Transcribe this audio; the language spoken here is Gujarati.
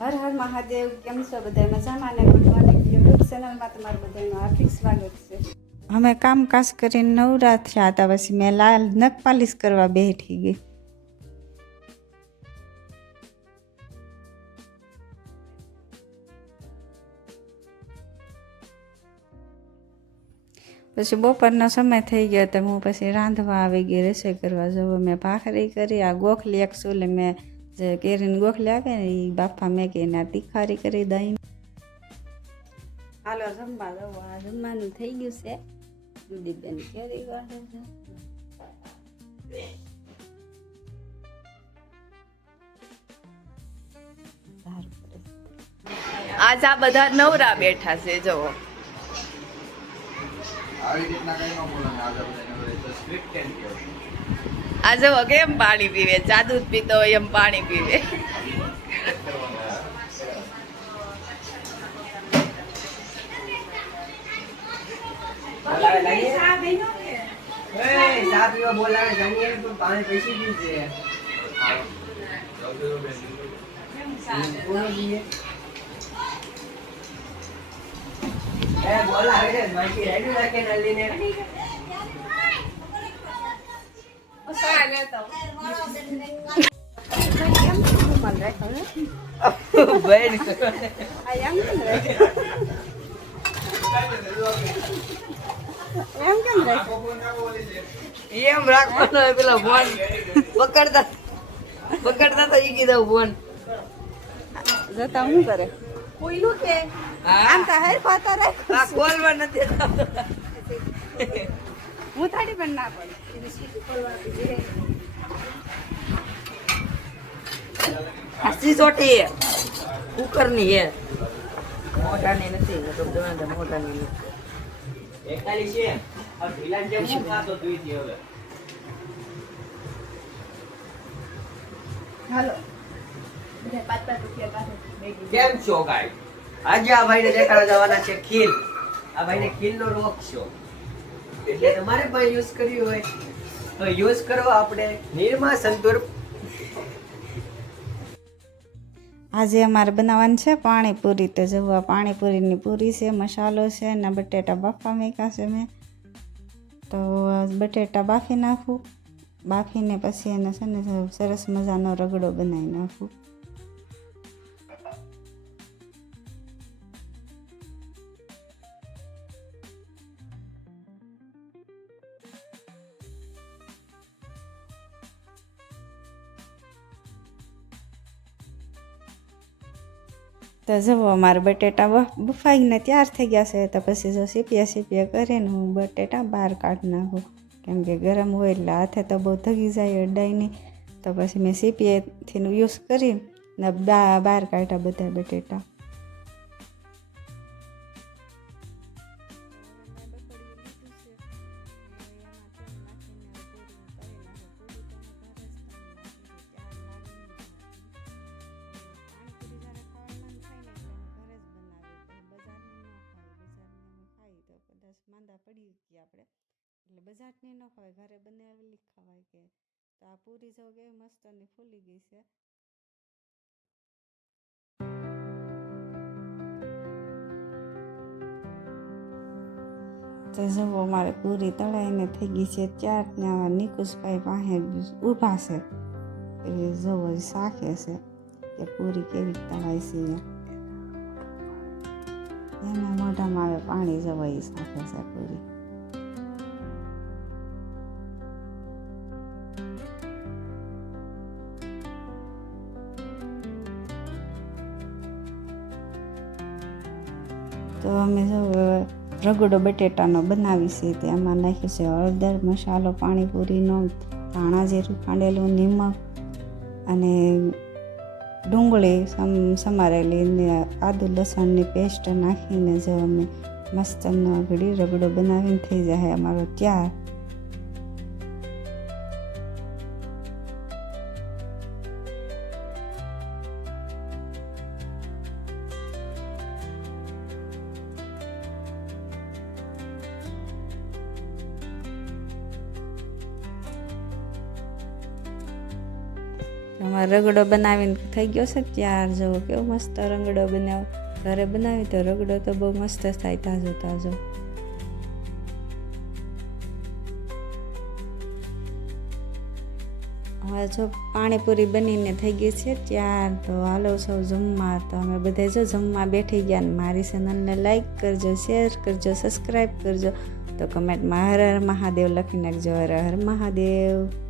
હર હર મહાદેવ. કેમ છો બધા? મજામાં ને? Good morning. યુટ્યુબ ચેનલમાં તમારું બધાનું હાર્દિક સ્વાગત છે. અમે કામકાજ કરીને નવરા થયા હતા, પછી મેં લાલ નખ પાલિશ કરવા બેઠી ગઈ. પછી બપોરનો સમય થઈ ગયો તો હું પછી રાંધવા આવી ગઈ, રસોઈ કરવા. જવું મેં ભાખરી કરી, આ ગોખલી એક ચૂલે મેં જે કેરીની ગોખલી આવે ને એ બાફા મેં કહીને તીખારી કરી દહીં. હાલો જમવા દો. આ જમવાનું થઈ ગયું છે. દૂધીબેન કેરી વાળે છે. આજ આ બધા નવરા બેઠા છે. જુઓ આ જુઓ કેમ પાણી પીવે, જાદુ જ પીતો હોય એમ પાણી પીવે. એમ રાખવાનો પેલા ફોન પકડતા તો ઈ કીધું ફોન જતા હું કરે કોઈનું કે આમ તો હેર પાતા રે આ કોલમાં નથી હું થાળી પણ ના પડે. આસી ચોટી કુકર ની હે, મોટાની નથી. મોટાની નથી. હાલો કેમ છો ગાય? આજે આ ભાઈને દેખાડવા જવાના છે ખીલ. આ ભાઈને ખીલનો રોગ છે, એટલે તમારે પણ યુઝ કર્યું હોય તો યુઝ કરો. આપણે નિરમા સંતુર. આજે અમારે બનાવવાનું છે પાણીપુરી. તો જવું પાણીપુરીની પૂરી છે, મસાલો છે ને બટેટા બાફવા મૂક્યા છે મેં. તો બટેટા બાફી નાખું, બાફીને પછી એને છે ને સરસ મજાનો રગડો બનાવી નાખું. તો જુઓ અમારે બટેટા બફાઈને તૈયાર થઈ ગયા છે. તો પછી જો સીપિયા કરીને હું બટેટા બહાર કાઢી નાખું, કેમ કે ગરમ હોય એટલે હાથે તો બહુ થગી જાય અડાઈ નહીં. તો પછી મેં સીપિયાથી યુઝ કરીને બહાર કાઢ્યા બધા બટેટા. માંદા પડી ગયા આપણે, એટલે બજારની ન ખવાય, ઘરે બનાવેલી ખવાય. કે તો આ પૂરી જો કે મસ્ત ને ફૂલી ગઈ છે. તો જુઓ મારે પૂરી તળાઈને થઈ ગઈ છે ત્યાર ને આવા નિકુશભાઈ પાસે ઊભા છે. એ જુઓ શાકે છે કે પૂરી કેવી તળાઈ છે. એના મોઢામાં આવે પાણી જવા એ શાકે છે પૂરી. તો અમે જો રગડો બટેટાનો બનાવી છે. તેમાં નાખ્યું છે હળદર, મસાલો પાણીપુરીનો, ધાણા જીરું ખાંડેલું, નિમક અને ડુંગળી સમારેલી ને આદુ લસણની પેસ્ટ નાખીને જો અમે મસ્તનો ઘડી રગડો બનાવીને થઈ જાય અમારો તૈયાર. અમારો રગડો બનાવીને થઈ ગયો છે ત્યાર જુઓ કેવો મસ્ત રગડો બનાવ ઘરે બનાવી તો રગડો તો બહુ મસ્ત થાય તાજો તાજો. હવે જો પાણીપુરી બનીને થઈ ગઈ છે ત્યાર તો હાલો સૌ જમવા. તો અમે બધા જો જમવા બેઠી ગયા ને મારી ચેનલને લાઈક કરજો, શેર કરજો, સબસ્ક્રાઈબ કરજો. તો કમેન્ટમાં હર હર મહાદેવ લખી નાખજો. હર હર મહાદેવ.